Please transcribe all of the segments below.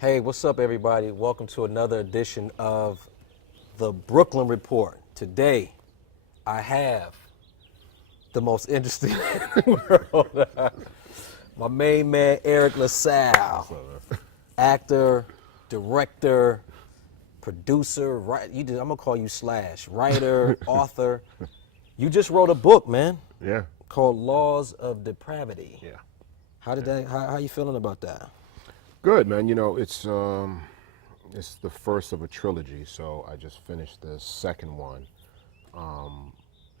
Hey, what's up, everybody? Welcome to another edition of the Brooklyn Report. Today, I have the most interesting in the world. My main man, Eriq Lasalle, actor, director, producer, I'm gonna call you Slash, writer, author. You just wrote a book, man, Yeah. called Laws of Depravity. Yeah. How you feeling about that? Good, man. You know, it's the first of a trilogy, so I just finished the second one. And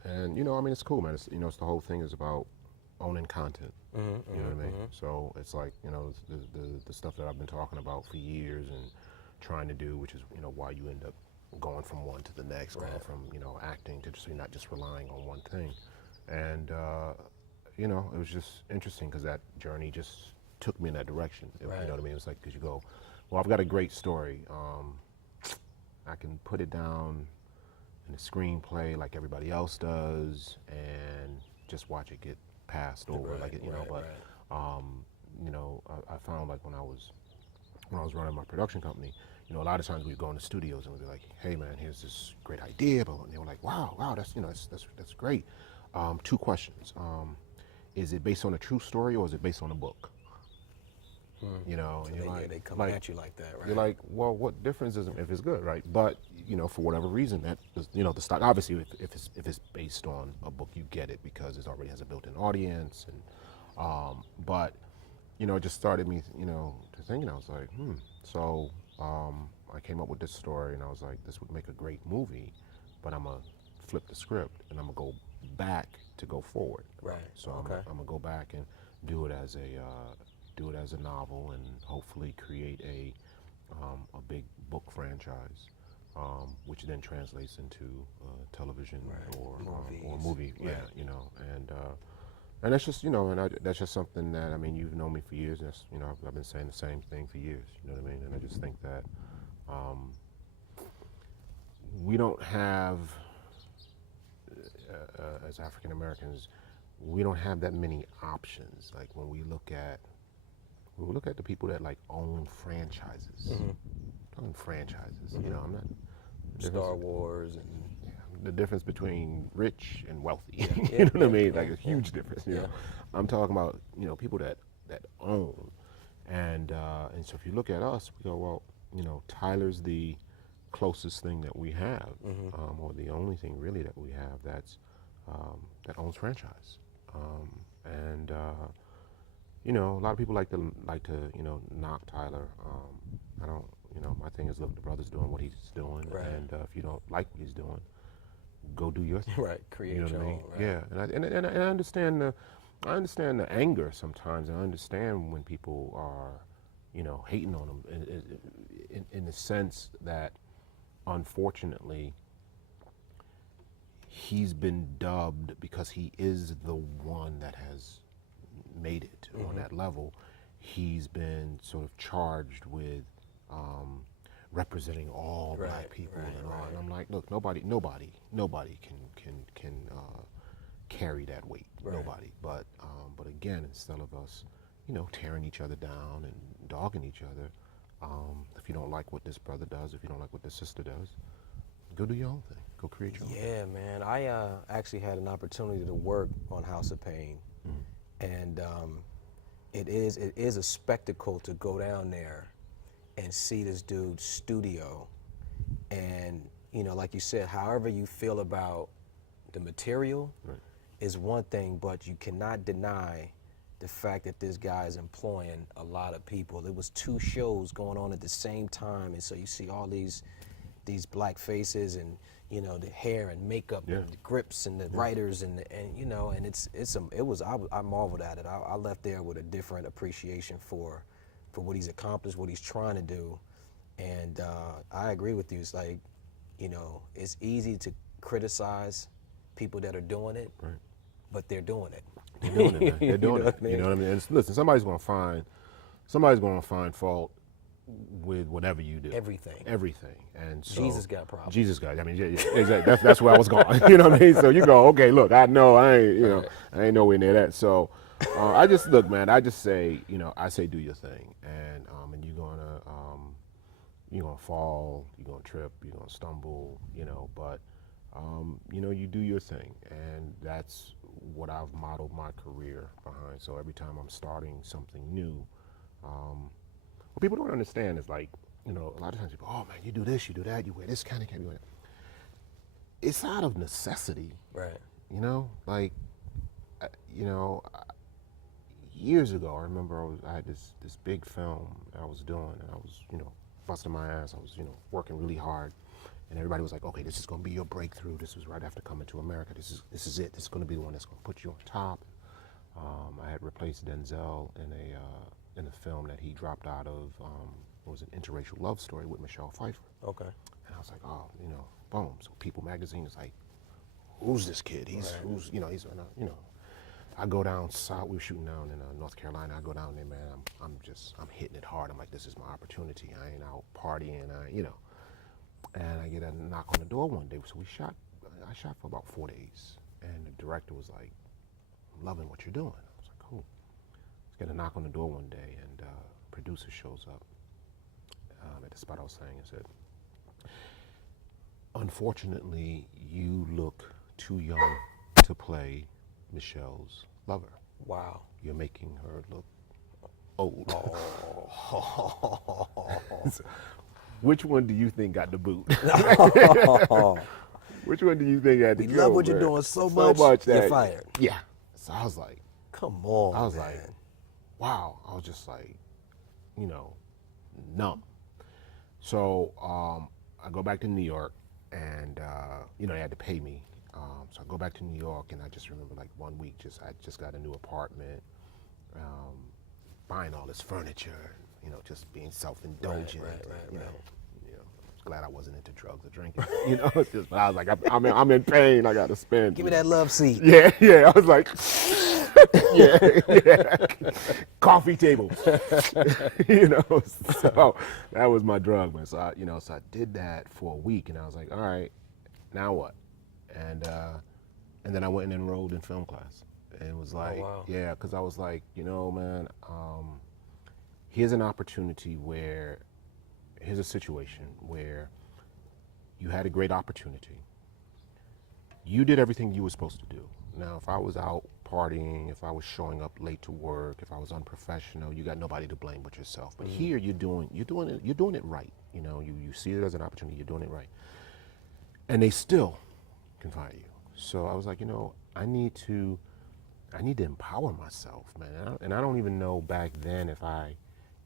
I mean, it's cool, man. It's the whole thing is about owning content. You know what I mean? So it's like, the stuff that I've been talking about for years and trying to do, which is, why you end up going from one to the next, going from, acting to just, you're not just relying on one thing. And it was just interesting because that journey just took me in that direction. You know what I mean? It was like, because you go, well, I've got a great story. I can put it down in a screenplay like everybody else does, and just watch it get passed over, I found like when I was running my production company, a lot of times we'd go in the studios and we'd be like, hey man, here's this great idea, but they were like, wow, that's great. Two questions. Is it based on a true story or is it based on a book? And So you're like, they come at you like that, right? You're like, well, what difference is it if it's good, right? But for whatever reason, that the stock. Obviously, if it's based on a book, you get it because it already has a built-in audience, and but it just started me, to thinking. I was like, So I came up with this story, and I was like, this would make a great movie, but I'm gonna flip the script and I'm gonna go back to go forward. Right. So Okay. I'm gonna go back and do it as a novel and hopefully create a big book franchise, which then translates into television or movie. Right. And that's just that's just something that, I mean, you've known me for years. And that's, I've been saying the same thing for years. You know what I mean? And I just think that we don't have, as African Americans, we don't have that many options. Like when we look at the people that like own franchises. Talking franchises, I'm not. Star Wars and The difference between rich and wealthy. Yeah, You know what I mean? yeah, Like a huge difference. You know? I'm talking about people that own, and so if you look at us, we go, well, Tyler's the closest thing that we have, or the only thing really that we have that owns franchise, and. A lot of people like to knock Tyler. I don't. My thing is, look, the brother's doing what he's doing, and if you don't like what he's doing, go do your thing. right, create You know your what I mean? own. Right? Yeah, and I understand the anger sometimes, and I understand when people are, hating on him in the sense that, unfortunately, he's been dubbed because he is the one that has made it on that level. He's been sort of charged with representing all black people and all. And I'm like, look, nobody can carry that weight. Nobody. But again, instead of us, tearing each other down and dogging each other, if you don't like what this brother does, if you don't like what this sister does, go do your own thing. Go create your own thing. Yeah, man. I actually had an opportunity to work on House of Pain. And it is a spectacle to go down there and see this dude's studio. And, like you said, however you feel about the material is one thing, but you cannot deny the fact that this guy is employing a lot of people. There was 2 shows going on at the same time, and so you see all these black faces and the hair and makeup and the grips and the writers and I marveled at it. I left there with a different appreciation for what he's accomplished, what he's trying to do, and I agree with you. It's like, it's easy to criticize people that are doing it, but they're doing it. They're doing it, man. They're doing it. You know what I mean? And listen, somebody's gonna find fault with whatever you do. Everything. And so Jesus got problems. I mean, yeah, exactly. That's where I was going. You know what I mean? So you go, okay, look, I know I ain't, I ain't nowhere near that. So I just look, man. I just say, I say do your thing, and you're gonna you're gonna fall, you're gonna trip, you're gonna stumble, but you do your thing, and that's what I've modeled my career behind. So every time I'm starting something new, what people don't understand is like, a lot of times people, oh man, you do this, you do that, you wear this kind of, you wear that. It's out of necessity, Right. like, uh, you know, years ago, I remember I had this big film I was doing, and I was, busting my ass. I was, working really hard, and everybody was like, "Okay, this is going to be your breakthrough. This was right after Coming to America. This is it. This is going to be the one that's going to put you on top." I had replaced Denzel in a film that he dropped out of. It was an interracial love story with Michelle Pfeiffer. Okay. And I was like, "Oh, boom." So People magazine is like, "Who's this kid? He's I go down south. We were shooting down in North Carolina. I go down there, man. I'm hitting it hard. I'm like, this is my opportunity. I ain't out partying. And I get a knock on the door one day. So I shot for about 4 days, and the director was like, "I'm loving what you're doing." I was like, "Cool." Let's get a knock on the door one day, and producer shows up at the spot I was saying and said, "Unfortunately, you look too young to play Michelle's lover. Wow. You're making her look old." So, which one do you think got the boot? Which one do you think had the You kill, love what you're man? doing so much that you're fired. Yeah. So I was like, Come on, I was man. like, wow. I was just like, numb. So I go back to New York, and they had to pay me. So I go back to New York, and I just remember like 1 week, I just got a new apartment, buying all this furniture, just being self-indulgent. Right. I was glad I wasn't into drugs or drinking. It's just, but I was like, I'm in pain. I got to spend. Give me that love seat. Yeah. I was like, yeah. Coffee table. So that was my drug, man. So I did that for a week, and I was like, all right, now what? And then I went and enrolled in film class, and it was like, wow. yeah, because I was like, man, here's an opportunity here's a situation where you had a great opportunity. You did everything you were supposed to do. Now, if I was out partying, if I was showing up late to work, if I was unprofessional, you got nobody to blame but yourself. But here, you're doing it right. You see it as an opportunity. You're doing it right, and they still can fire you. So I was like, I need to empower myself, man. And I don't even know back then if I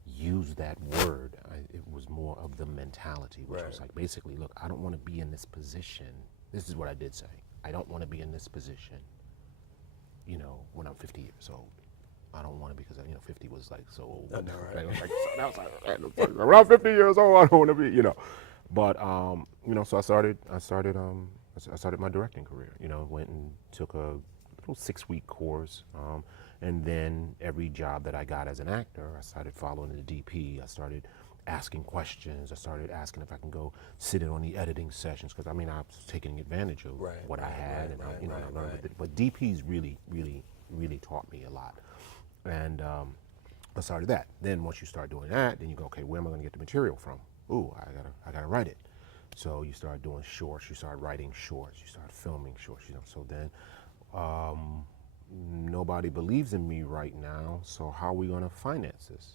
used that word. It was more of the mentality, which was like, basically, look, I don't want to be in this position. This is what I did say. I don't want to be in this position, when I'm 50 years old. I don't want to, because 50 was like so old. I know, right? I was like, around 50 years old, I don't want to be, But so I started my directing career. Went and took a little 6-week course, and then every job that I got as an actor, I started following the DP. I started asking questions. I started asking if I can go sit in on the editing sessions, because I was taking advantage of what I had, and I learned. But DPs really, really, really taught me a lot, and I started that. Then once you start doing that, then you go, okay, where am I going to get the material from? Ooh, I gotta write it. So you start doing shorts, you start writing shorts, you start filming shorts, So then nobody believes in me right now, so how are we gonna finance this?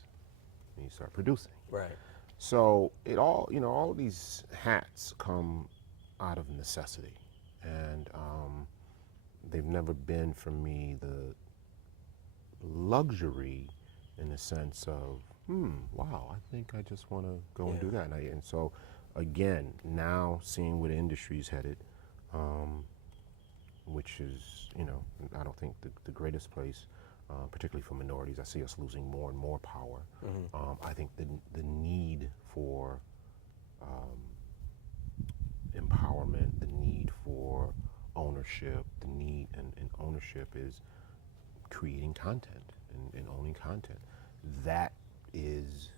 And you start producing. Right. So it all, all of these hats come out of necessity. And they've never been for me the luxury in the sense of, wow, I think I just want to go and do that. And so, again, now seeing where the industry's headed, which is, I don't think the greatest place, particularly for minorities. I see us losing more and more power. I think the need for empowerment, the need for ownership, the need and ownership is creating content and owning content. That is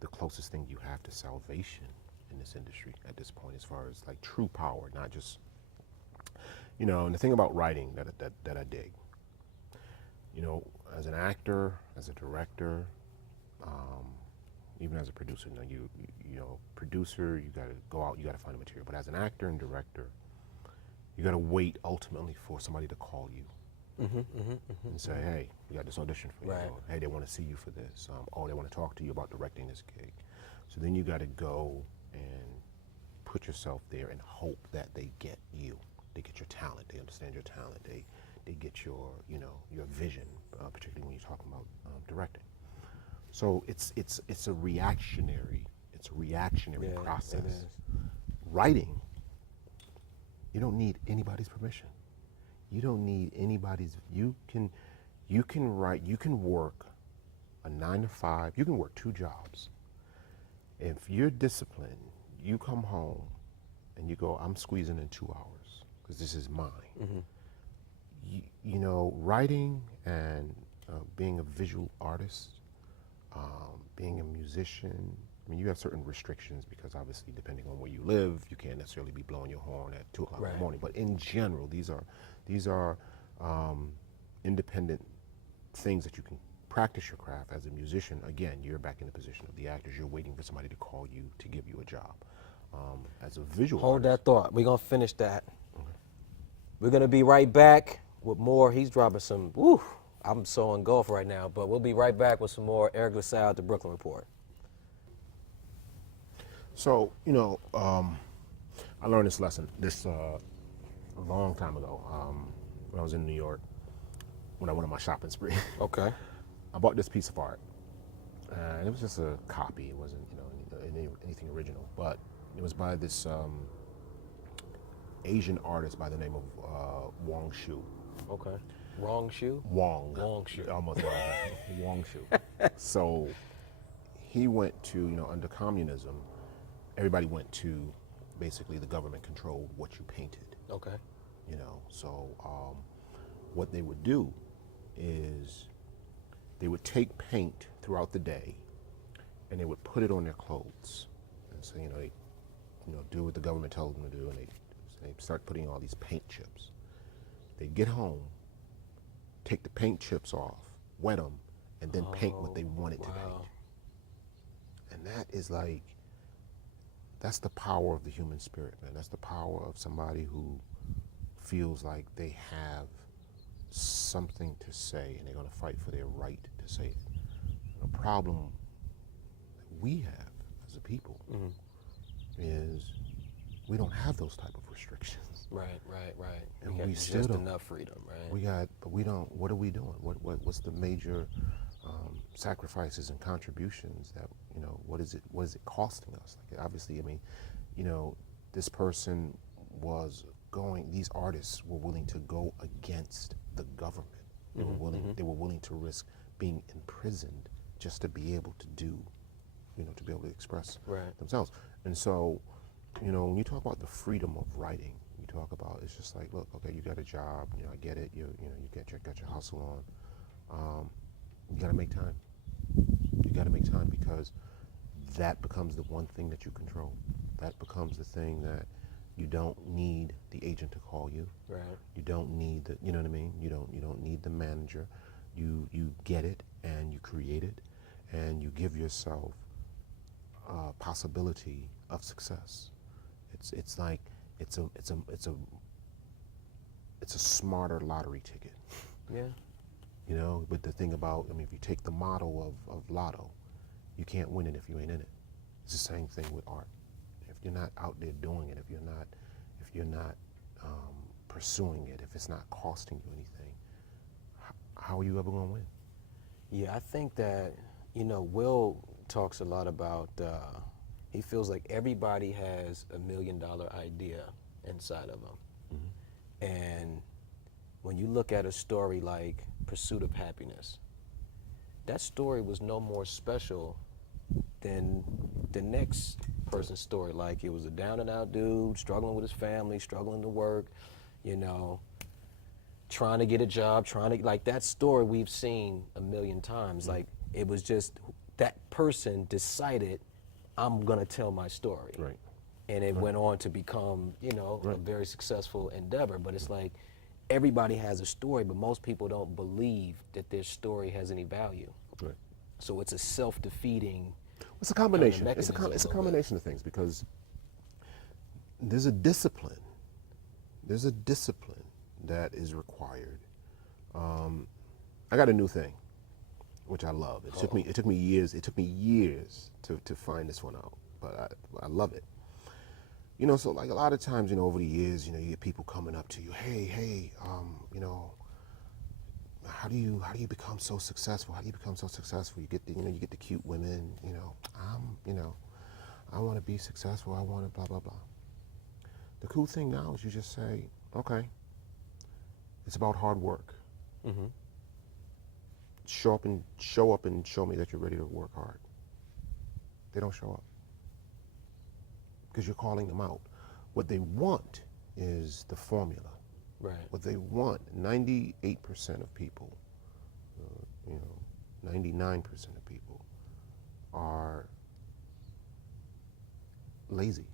the closest thing you have to salvation in this industry at this point, as far as like true power, not just, and the thing about writing that I dig, as an actor, as a director, even as a producer. Now you know, producer, you got to go out, you got to find the material. But as an actor and director, you got to wait ultimately for somebody to call you and say, hey, we got this audition for you. Right. Or, hey, they want to see you for this. Or they want to talk to you about directing this gig. So then you got to go and put yourself there and hope that they get you. They get your talent. They understand your talent. They get your, you know, your vision, particularly when you're talking about directing. So it's a reactionary process. It is. Writing, you don't need anybody's permission. You don't need anybody's. You can write. You can work a 9 to 5. You can work 2 jobs. If you're disciplined, you come home and you go, I'm squeezing in 2 hours because this is mine. You know, writing and being a visual artist, being a musician. I mean, you have certain restrictions because obviously, depending on where you live, you can't necessarily be blowing your horn at 2 o'clock in the morning. But in general, these are independent things that you can practice your craft as a musician. Again, you're back in the position of the actors. You're waiting for somebody to call you to give you a job. As a visual Hold artist, that thought. We're going to finish that. We're going to be right back with more. He's dropping some, woo, I'm so engulfed right now, but we'll be right back with some more Eriq Lasalle at the Brooklyn Report. So, you know, I learned this lesson a long time ago when I was in New York, when I went on my shopping spree. Okay. I bought this piece of art, and it was just a copy. It wasn't, you know, anything original, but it was by this Asian artist by the name of Wong Shu. Okay. Wrong shoe? Wong Shu. Almost Wong Shu. So he went to, you know, under communism, everybody went to basically the government controlled what you painted. Okay. You know, so what they would do is they would take paint throughout the day and they would put it on their clothes. And so, they do what the government tells them to do, and they start putting all these paint chips. They'd get home, take the paint chips off, wet them, and then paint what they wanted to paint. And that is like, that's the power of the human spirit, man. That's the power of somebody who feels like they have something to say and they're going to fight for their right to say it. And the problem that we have as a people is we don't have those type of restrictions. Right. And we still just don't. enough freedom, right? But we don't. What are we doing? What's the major sacrifices and contributions that, what is it costing us? Like, obviously, I mean, this person was these artists were willing to go against the government. They were willing to risk being imprisoned just to be able to do, to be able to express themselves. And so, when you talk about the freedom of writing, you talk about, it's just like, look, okay, you got a job, I get it, you got your hustle on. You gotta make time. You gotta make time, because that becomes the one thing that you control. That becomes the thing that you don't need the agent to call you. Right. You don't need the, you know what I mean? You don't need the manager. You get it and you create it and you give yourself a possibility of success. It's like it's a smarter lottery ticket. Yeah. But the thing about, if you take the model of lotto, you can't win it if you ain't in it. It's the same thing with art. If you're not out there doing it, if you're not pursuing it, if it's not costing you anything, how are you ever going to win? Yeah, I think that, Will talks a lot about, he feels like everybody has $1 million idea inside of them. And when you look at a story like Pursuit of Happiness, that story was no more special than the next person's story. Like, it was a down and out dude struggling with his family, struggling to work, trying to get a job, like, that story we've seen a million times. Like, it was just that person decided, I'm gonna tell my story. Right. And it went on to become, a very successful endeavor. But it's like, everybody has a story, but most people don't believe that their story has any value. Right. So it's a self-defeating. It's a combination. Kind of It's a mechanism a little combination of things because there's a discipline. There's a discipline that is required. I got a new thing, which I love. It took me years. It took me years to find this one out, but I love it. You know, so like a lot of times, you know, over the years, you know, you get people coming up to you, hey, you know, how do you become so successful? How do you become so successful? You get the cute women, you know, I want to be successful. I want to blah blah blah. The cool thing now is you just say, okay, it's about hard work. Mm-hmm. Show up and show me that you're ready to work hard. They don't show up because you're calling them out. What they want is the formula. Right. What they want, 98% of people, 99% of people are lazy.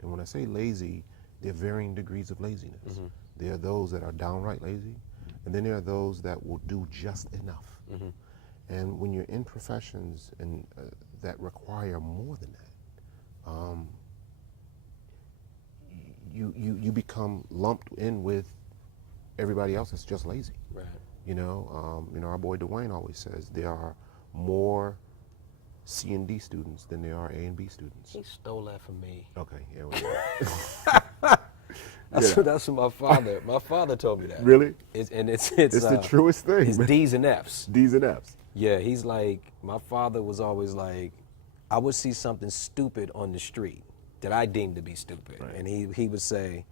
And when I say lazy, there are varying degrees of laziness. Mm-hmm. There are those that are downright lazy, and then there are those that will do just enough. Mm-hmm. And when you're in professions and that require more than that, you become lumped in with everybody else that's just lazy. Right. You know, our boy Dwayne always says there are more C and D students than there are A and B students. He stole that from me. Okay, yeah. Well, That's what my father told me that. really? It's the truest thing. It's man. D's and F's. D's and F's. Yeah, he's like, my father was always like, I would see something stupid on the street that I deemed to be stupid. Right. And he would say,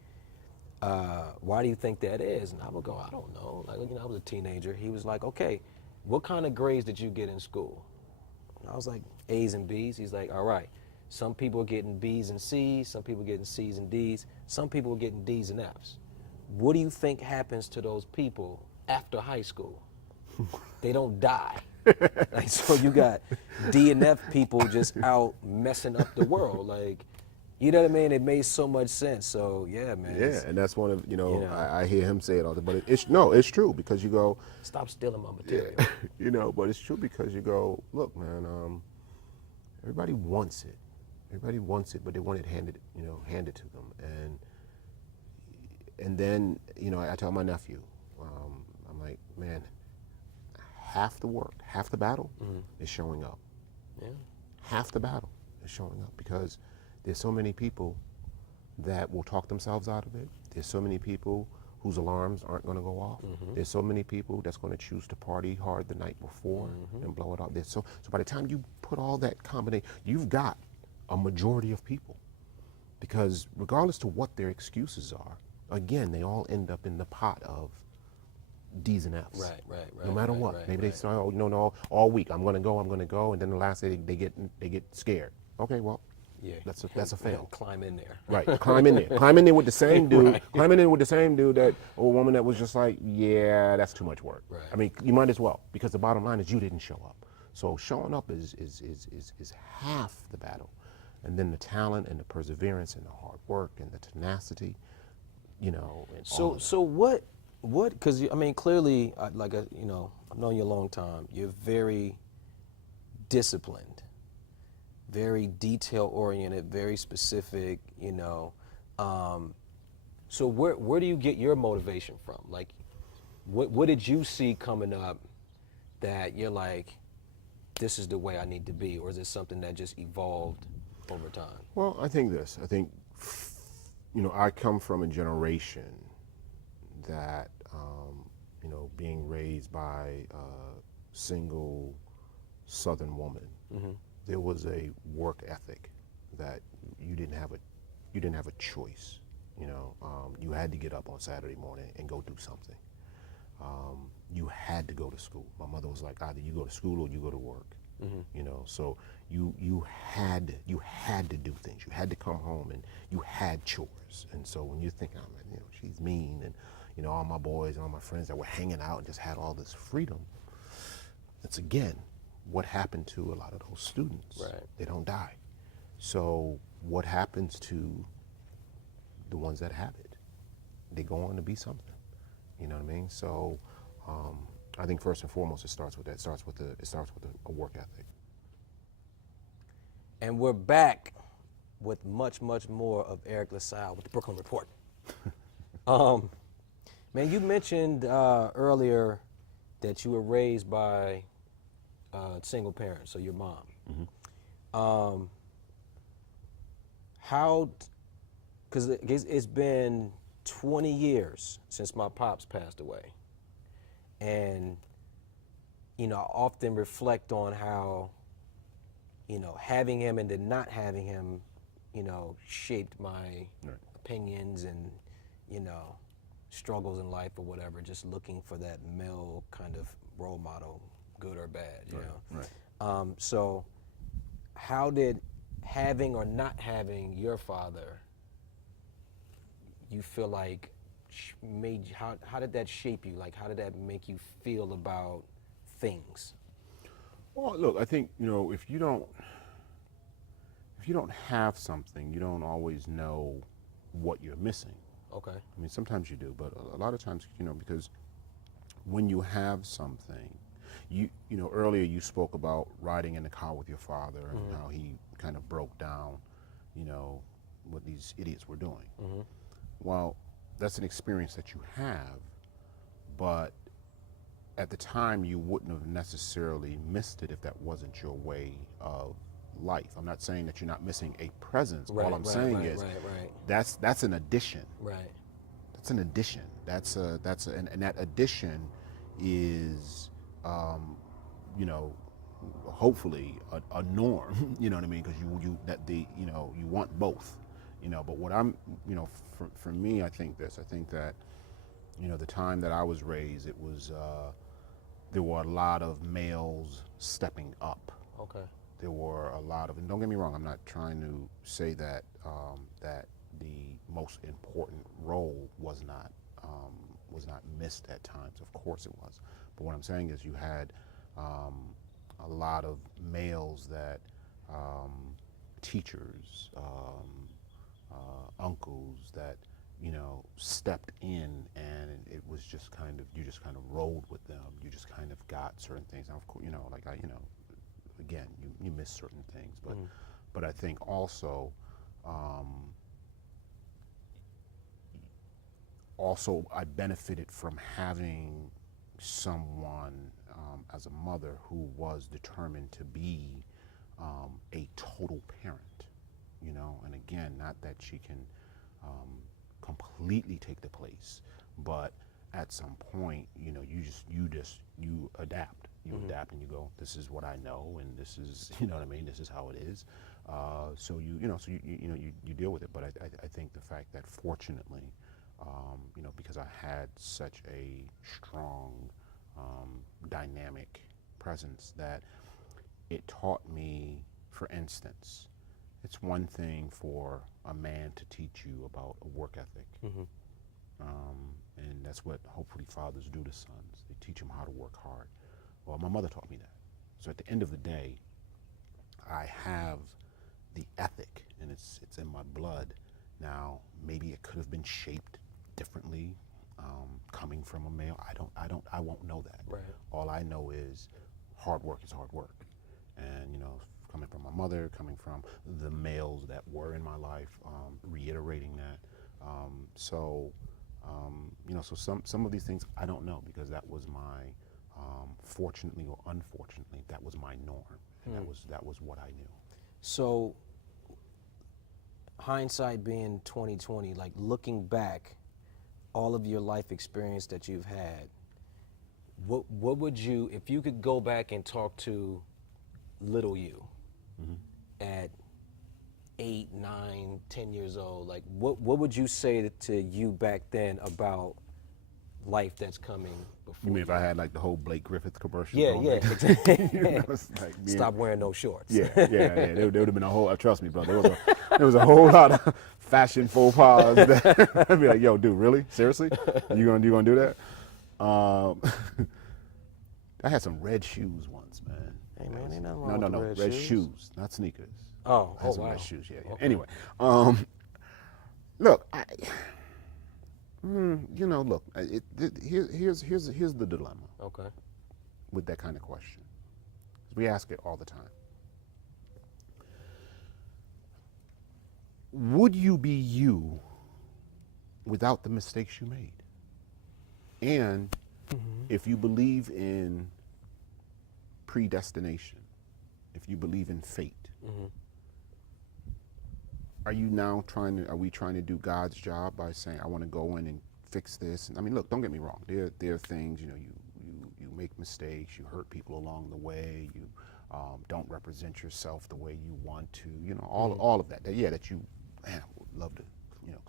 why do you think that is? And I would go, I don't know. Like, I was a teenager. He was like, okay, what kind of grades did you get in school? And I was like, A's and B's. He's like, all right, some people are getting B's and C's, some people are getting C's and D's, some people are getting D's and F's. What do you think happens to those people after high school? They don't die. Like, so you got D and F people just out messing up the world. Like, you know what I mean? It made so much sense. So yeah, man. Yeah, and that's one of I hear him say it all the time, but it's true because you go, stop stealing my material. Yeah, but it's true because you go, look, man, everybody wants it. Everybody wants it, but they want it handed to them. And then, I tell my nephew, I'm like, man, half the work, half the battle is showing up. Yeah. Half the battle is showing up because there's so many people that will talk themselves out of it. There's so many people whose alarms aren't going to go off. There's so many people that's going to choose to party hard the night before and blow it off. So by the time you put all that combination, you've got a majority of people. Because regardless to what their excuses are, again, they all end up in the pot of D's and F's. Right. No matter what. Maybe they say, oh, no, all week I'm going to go, and then the last day they get scared. Okay, well, Yeah. that's a fail. Climb in there. Right, climb in there. Climb in there with the same dude. Right. Climbing in with the same dude that, or a woman that was just like, yeah, that's too much work. Right. I mean, you might as well, because the bottom line is you didn't show up. So showing up is half the battle. And then the talent and the perseverance and the hard work and the tenacity, and So what, because, I mean, clearly, I've known you a long time. You're very disciplined, very detail-oriented, very specific, So where do you get your motivation from? Like, what did you see coming up that you're like, this is the way I need to be? Or is it something that just evolved over time? Well, I think I come from a generation that, being raised by a single Southern woman, there was a work ethic that you didn't have a choice. You had to get up on Saturday morning and go do something. You had to go to school. My mother was like, either you go to school or you go to work. So you had to do things. You had to come home and you had chores. And so when you think, she's mean, and all my boys and all my friends that were hanging out and just had all this freedom, that's again what happened to a lot of those students. Right. They don't die. So what happens to the ones that have it? They go on to be something. You know what I mean? So I think first and foremost it starts with that. It starts with a work ethic. And we're back with much, much more of Eriq Lasalle with the Brooklyn Report. Man, you mentioned earlier that you were raised by single parents, so your mom. Mm-hmm. How, because it's been 20 years since my pops passed away. And, I often reflect on how, having him and then not having him, shaped my opinions and, struggles in life or whatever, just looking for that male kind of role model, good or bad, you know? Right. So how did having or not having your father, you feel like how did that shape you? Like, how did that make you feel about things? Well, look, I think, if you don't have something, you don't always know what you're missing. Okay. I mean, sometimes you do, but a lot of times, because when you have something, earlier you spoke about riding in the car with your father and how he kind of broke down, what these idiots were doing. Mm-hmm. Well, that's an experience that you have, but at the time you wouldn't have necessarily missed it if that wasn't your way of life. I'm not saying that you're not missing a presence. All I'm saying is that's an addition. Right. That's an addition. And that addition is, hopefully a norm. You know what I mean? Because you want both. But what I'm, for me, I think that, the time that I was raised, it was there were a lot of males stepping up. Okay. There were a lot of, and don't get me wrong, I'm not trying to say that that the most important role was not missed at times. Of course it was. But what I'm saying is you had a lot of males that teachers, uncles that stepped in, and it was just you just kind of rolled with them. You just kind of got certain things. Now, of course, again, you miss certain things, but I think also I benefited from having someone as a mother who was determined to be a total parent, and again, not that she can completely take the place, but at some point, you adapt. You adapt and you go, this is what I know, and this is, what I mean, this is how it is. So you deal with it. But I think the fact that fortunately, because I had such a strong, dynamic presence, that it taught me, for instance, it's one thing for a man to teach you about a work ethic. And that's what hopefully fathers do to sons. They teach them how to work hard. Well, my mother taught me that. So at the end of the day, I have the ethic, and it's in my blood. Now, maybe it could have been shaped differently, coming from a male. I won't know that. Right. All I know is hard work is hard work. And, coming from my mother, coming from the males that were in my life, reiterating that. So some of these things I don't know, because that was my, fortunately or unfortunately, that was my norm, and that was what I knew. So, hindsight being 2020, like looking back, all of your life experience that you've had, what would you, if you could go back and talk to little you at 8, 9, 10 years old, like what would you say to you back then about life that's coming before? You mean if I had like the whole Blake Griffith commercial? Yeah. It's like Stop wearing those shorts. Yeah. There would have been a whole. Trust me, brother. There was a whole lot of fashion faux pas. That I'd be like, yo, dude, really? Seriously? You gonna do that? I had some red shoes once, man. Hey man, ain't nothing wrong with red shoes, not sneakers. Oh, I had some wow. red shoes. Yeah. Okay. Anyway, look, look. Here's the dilemma. Okay. With that kind of question, we ask it all the time. would you be you without the mistakes you made? And if you believe in predestination, if you believe in fate, are we trying to do God's job by saying, I want to go in and fix this? And I mean, look, don't get me wrong. There are things, you make mistakes, you hurt people along the way, you don't represent yourself the way you want to, all of that. That you, would love to,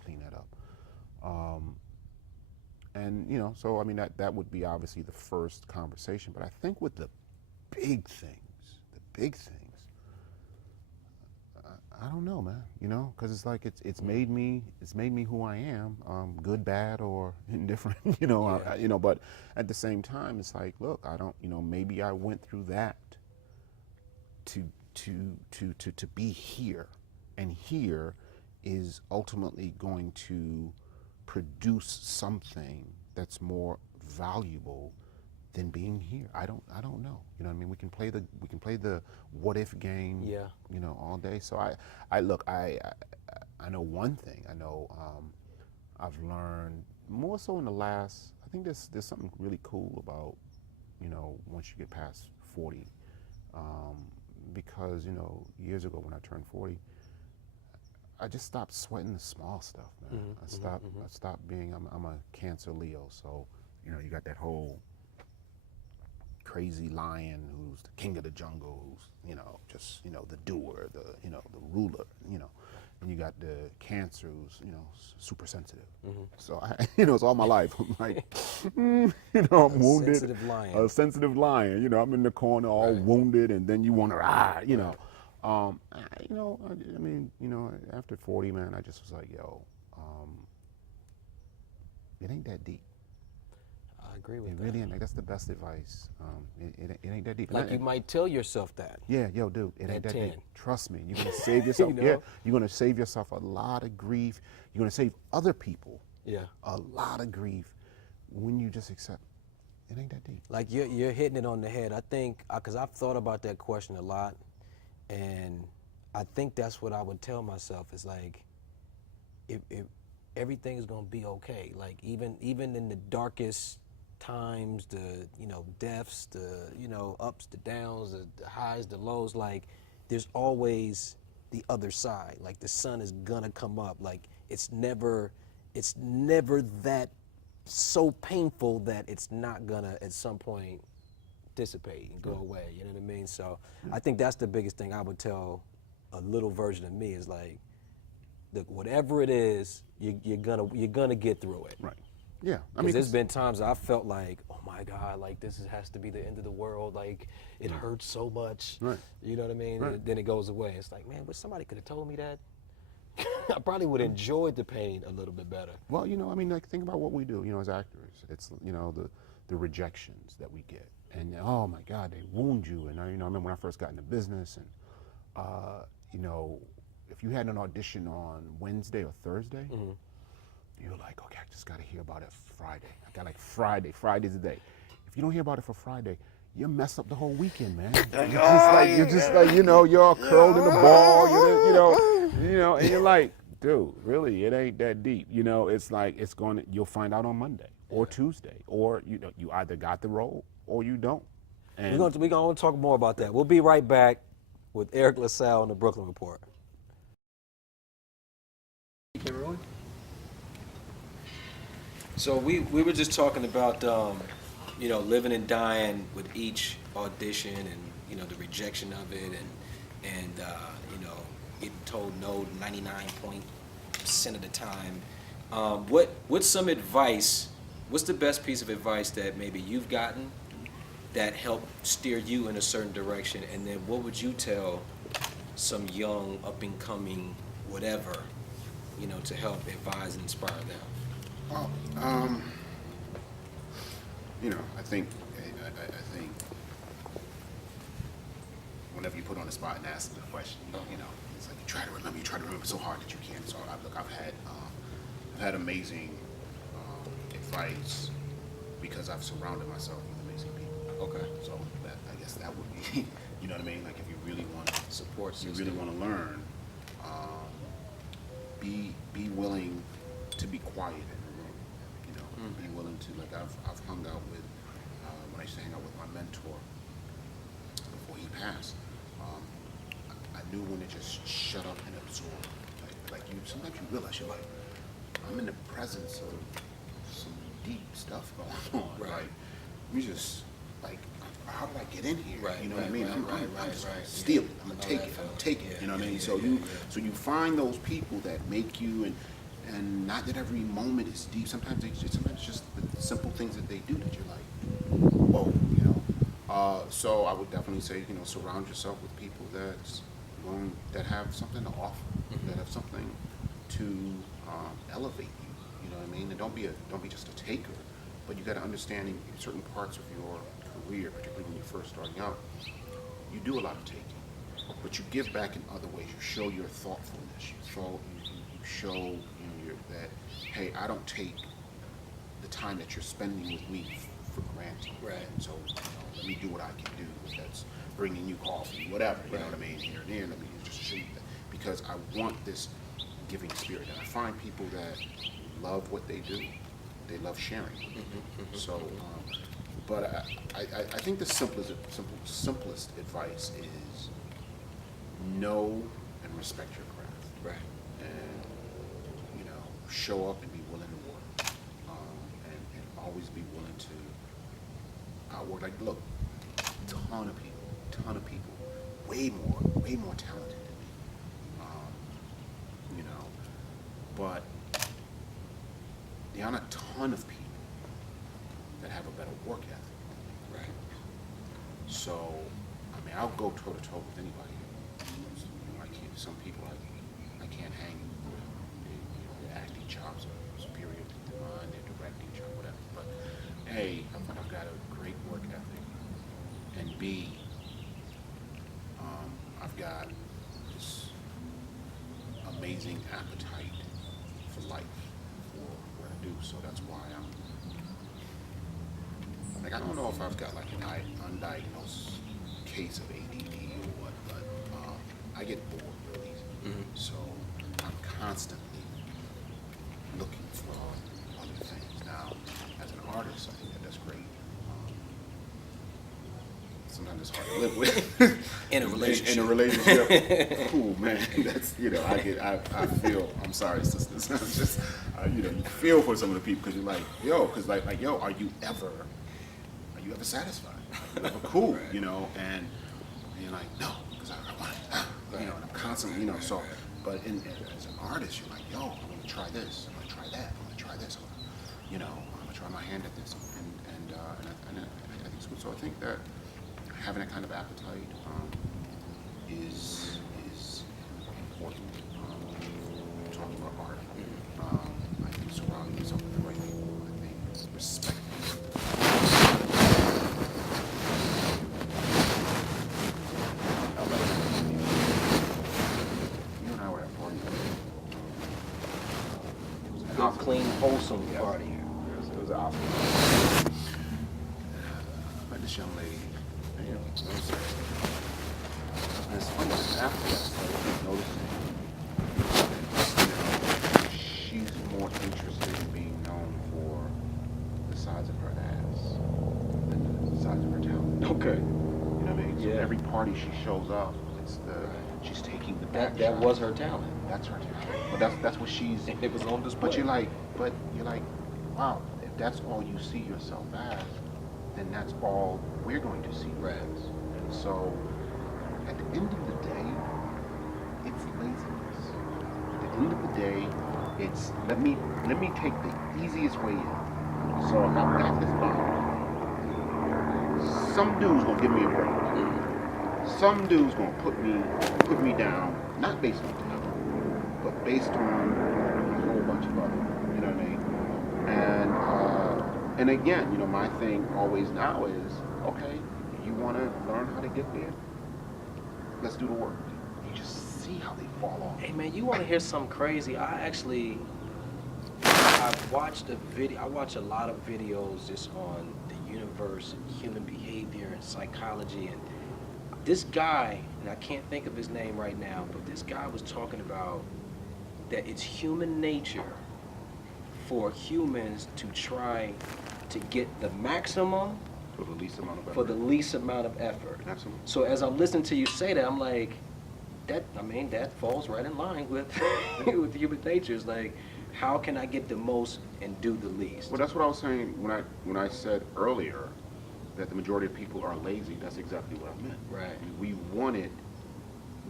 clean that up. And, so I mean, that would be obviously the first conversation. But I think with the big things, I don't know, man, because it's like it's made me who I am, good, bad, or indifferent, but at the same time, it's like, look, I don't, maybe I went through that to be here, and here is ultimately going to produce something that's more valuable than being here. I don't know. You know what I mean? We can play the what if game, all day. So I know one thing. I know I've learned more so in the last, I think there's something really cool about, once you get past 40, because, years ago when I turned 40, I just stopped sweating the small stuff, man. I stopped being, I'm a Cancer Leo, so, you got that whole crazy lion who's the king of the jungle, who's, just, the doer, the ruler, and you got the Cancer who's, super sensitive. So it's all my life. I'm like, I'm wounded. Sensitive lion. A sensitive lion. I'm in the corner all wounded, and then you want to, after 40, man, I just was like, yo, it ain't that deep. I agree with it that. Really ain't. Like, that's the best advice. It ain't that deep. Like, you might tell yourself that. Yeah, yo, dude, it ain't that 10. deep. Trust me, you're gonna save yourself. Yeah, you're gonna save yourself a lot of grief. You're gonna save other people. A lot of grief when you just accept it ain't that deep. Like, you're hitting it on the head. I think, because I've thought about that question a lot, and I think that's what I would tell myself is like, if everything is gonna be okay. Like, even in the darkest times, the deaths, the ups, the downs, the highs, the lows, like, there's always the other side. Like, the sun is gonna come up. Like, it's never that so painful that it's not gonna at some point dissipate and go away. You know what I mean? So I think that's the biggest thing I would tell a little version of me is like, look, whatever it is, you're gonna get through it. Right. Yeah. I mean, there's been times I felt like, oh my God, like has to be the end of the world. Like, it hurts so much. Right. You know what I mean? Right. Then it goes away. It's like, man, somebody could have told me that. I probably would have enjoyed the pain a little bit better. Well, like, think about what we do, as actors. It's, the rejections that we get. And, oh my God, they wound you. And I remember when I first got into business, and, if you had an audition on Wednesday or Thursday, you're like, okay, I just got to hear about it Friday. I got like Friday's the day. If you don't hear about it for Friday, you mess up the whole weekend, man. You're just like, you're all curled in a ball, and you're like, dude, really, it ain't that deep. It's like, you'll find out on Monday or Tuesday, or, you either got the role or you don't. And we're gonna talk more about that. We'll be right back with Eriq Lasalle on the Brooklyn Report. So we were just talking about living and dying with each audition, and the rejection of it, and getting told no 99% of the time. What's some advice? What's the best piece of advice that maybe you've gotten that helped steer you in a certain direction, and then what would you tell some young up and coming whatever, to help advise and inspire them? Well, I think whenever you put on the spot and ask them the question, it's like you try to remember so hard that you can't. So I've had amazing advice because I've surrounded myself with amazing people. Okay. So I guess that would be, you know what I mean? Like, if you really want to support system, you really want to learn, be willing to be quiet in the room. You know, be willing to, like, I've hung out with when I used to hang out with my mentor before he passed. I knew when to just shut up and absorb. Like you, sometimes you realize you're like, I'm in the presence of some deep stuff going on. Right. Like, you just like, how did I get in here? Right, You know what I mean? I'm just right. steal it. I'm I gonna know take that it. I'm feeling. gonna take it. Yeah, You know what I mean? yeah, So yeah. so you find those people that make you, and not that every moment is deep. Sometimes sometimes just the simple things that they do that you're like, whoa, you know. So I would definitely say, you know, surround yourself with people that have something to offer, that have something to elevate you. You know what I mean? And don't be just a taker, but you got to understand in certain parts of your career, particularly when you're first starting out, you do a lot of taking, but you give back in other ways. You show your thoughtfulness. You show that, hey, I don't take the time that you're spending with me for granted. Right. And so, you know, let me do what I can do. If that's bringing you coffee, whatever. You know what I mean? Here and there. Let me just show you that, because I want this giving spirit. And I find people that love what they do. They love sharing. So, but I think the simplest advice is know and respect your craft. Right. And, you know, show up and be willing to work. And always be willing to outwork. Like, look, ton of people, way more talented than me. You know, but there aren't a ton of people that have a better work ethic. Right. So, I mean, I'll go toe to toe with anybody. You know, I can't. Some people I can't hang with. Their acting chops are superior to mine. Their directing job, whatever. But A, I've got a great work ethic, and B, I've got this amazing appetite for life, for what I do. So that's why I'm like, I don't know if I've got like an undiagnosed case of ADD or what, but I get bored real easy. So I'm constantly looking for other things. Now, as an artist, I think that's great. Sometimes it's hard to live with. In a relationship. In a relationship. Cool, man. That's, you know, I feel, I'm sorry, sisters. It's just, you know, you feel for some of the people because you're like, yo, are you ever satisfied? Are you ever cool, you know? And you're like, no, because I want it, you know, and I'm constantly, you know, so, but as an artist, you're like, yo, I'm going to try this, I'm going to try that, I'm going to try this, you know, I'm going to try my hand at this, and I think it's good. So I think that having that kind of appetite is important. Talking about art, I think surrounding yourself with the right people. I think respect. You and I were at a party. Good, clean, wholesome party. It was an Oscar. I met this young lady. You know, and it's funny, after that, I started noticing that, you know, she's more interested in being known for the size of her ass than the size of her talent. Okay. You know what I mean? So Yeah. every party she shows up, it's she's taking the back That shot. was her talent. That's her talent. But that's what she's. It was on display. But you're like, wow, if that's all you see yourself as, then that's all we're going to see you Right. as. And so, at the end of the day, it's laziness. At the end of the day, it's let me take the easiest way in. So if I've got this bottle, some dude's gonna give me a break. Some dude's gonna put me down, not based on talent, but based on a whole bunch of other, you know what I mean? And again, you know, my thing always now is, okay, you want to learn how to get there? Let's do the work. You just see how they fall off. Hey man, you want to hear something crazy? I watched a video. I watch a lot of videos just on the universe and human behavior and psychology. And this guy, and I can't think of his name right now, but this guy was talking about that it's human nature for humans to try to get the maximum For the least amount of effort. for the least amount of effort. Absolutely. So as I'm listening to you say that, I'm like, that falls right in line with with human nature. It's like, how can I get the most and do the least? Well, that's what I was saying when I said earlier that the majority of people are lazy. That's exactly what I meant. Right. We want it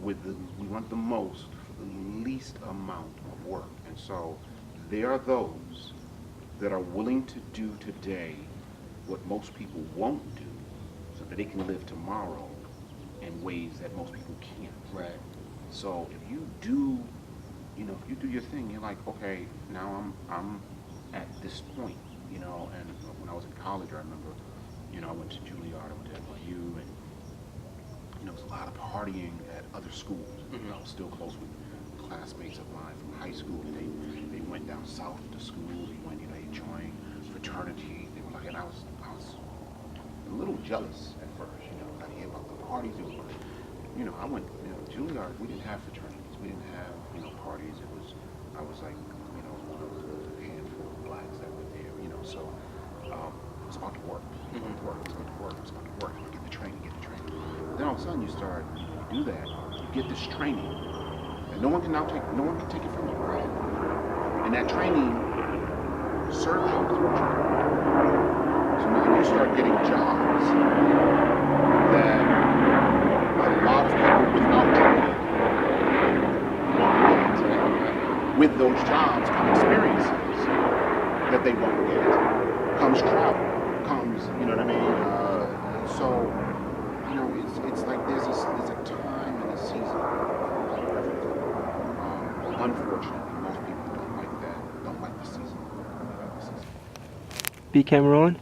we want the most for the least amount of work, and so there are those that are willing to do today what most people won't do, so that they can live tomorrow in ways that most people can't. Right. So if you do, if you do your thing, you're like, okay, now I'm at this point, and when I was in college, I remember, I went to Juilliard, I went to NYU, and there was a lot of partying at other schools. Mm-hmm. I was still close with classmates of mine from high school, and they went down south to school. They went, they joined fraternity. They were like, and I was a little jealous at first, I hear about the parties. It was like, I went, Juilliard, we didn't have fraternities. We didn't have, parties. I was like, one of the handful of blacks that were there, so I was about to work. I was about to work. Get the training. Then all of a sudden you start, you do that, you get this training, and no one can take it from you. Right. And that training serves you as what you're doing. So now you start getting jobs that a lot of people without training won't get. With those jobs come experiences that they won't get. Comes travel, comes, you know what I mean? So, it's like there's a time and a season for everything. Unfortunately, most people don't like that. Don't like the season. B camera rolling.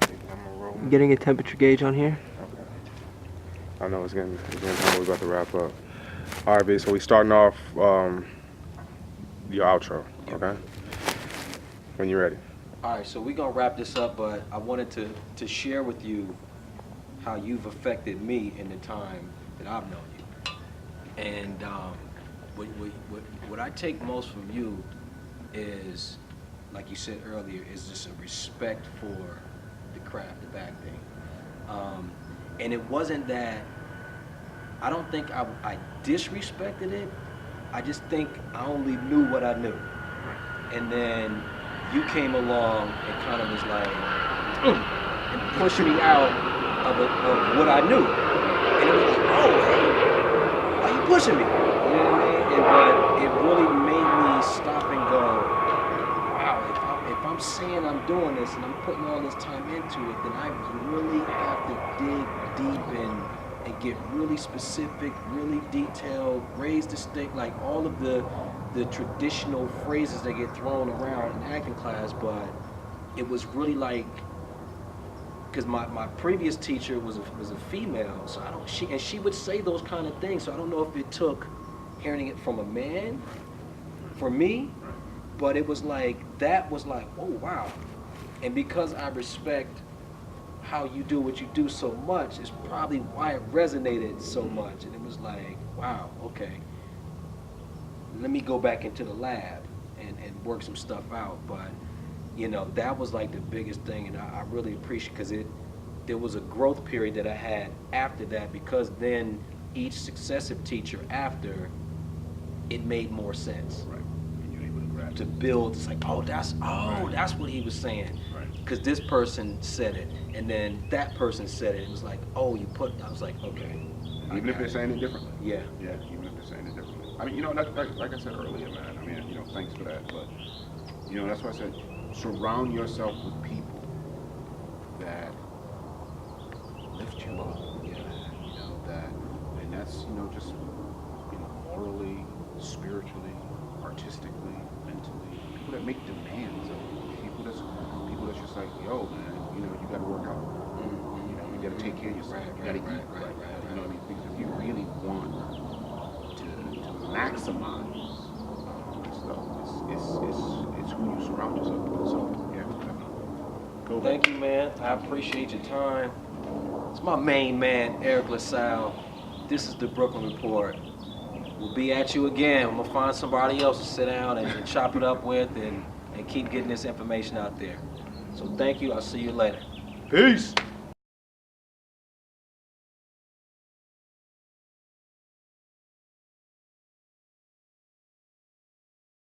Camera rolling. Getting a temperature gauge on here. Okay. I know it's getting time. We're about to wrap up. All right, B. So we starting off your outro. Okay. When you're ready. All right, so we're going to wrap this up, but I wanted to share with you how you've affected me in the time that I've known you. And what I take most from you is, like you said earlier, is just a respect for the craft, the back thing. And it wasn't that, I don't think I disrespected it. I just think I only knew what I knew. And then you came along and kind of was like, and pushed me out of what I knew. And it was like, oh, hey, why you pushing me? You know what I mean? But it really made me stop and go, wow, if I'm saying I'm doing this and I'm putting all this time into it, then I really have to dig deep and get really specific, really detailed, raise the stake, like all of the traditional phrases that get thrown around in acting class. But it was really like, because my previous teacher was a female, so she would say those kind of things. So I don't know if it took hearing it from a man for me, but it was like, that was like, oh wow. And because I respect how you do what you do so much, is probably why it resonated so much. And it was like, wow, okay, let me go back into the lab and work some stuff out. But that was like the biggest thing, and I really appreciate, because there was a growth period that I had after that, because then each successive teacher after, it made more sense. Right. And you're able to grab To build, it's like, that's what he was saying. Right. Because this person said it, and then that person said it. It was like, I was like, okay. Even if they're saying it differently. Yeah. Yeah, even if they're saying it differently. I mean, like I said earlier, man, I mean, thanks for that. But, that's why I said, surround yourself with people that lift you up. Yeah. And that's, just, morally, spiritually, artistically, mentally, people that make demands of you. People that's just like, yo, man, you gotta work out. You gotta take care of yourself. You gotta eat right. You know what I mean? Because if you really want to maximize stuff, it's who you surround yourself with. So yeah, go back. Thank you, man. I appreciate your time. It's my main man, Eriq Lasalle. This is the Brooklyn Report. we'll be at you again. I'm gonna find somebody else to sit down and chop it up with and keep getting this information out there. So thank you. I'll see you later. Peace.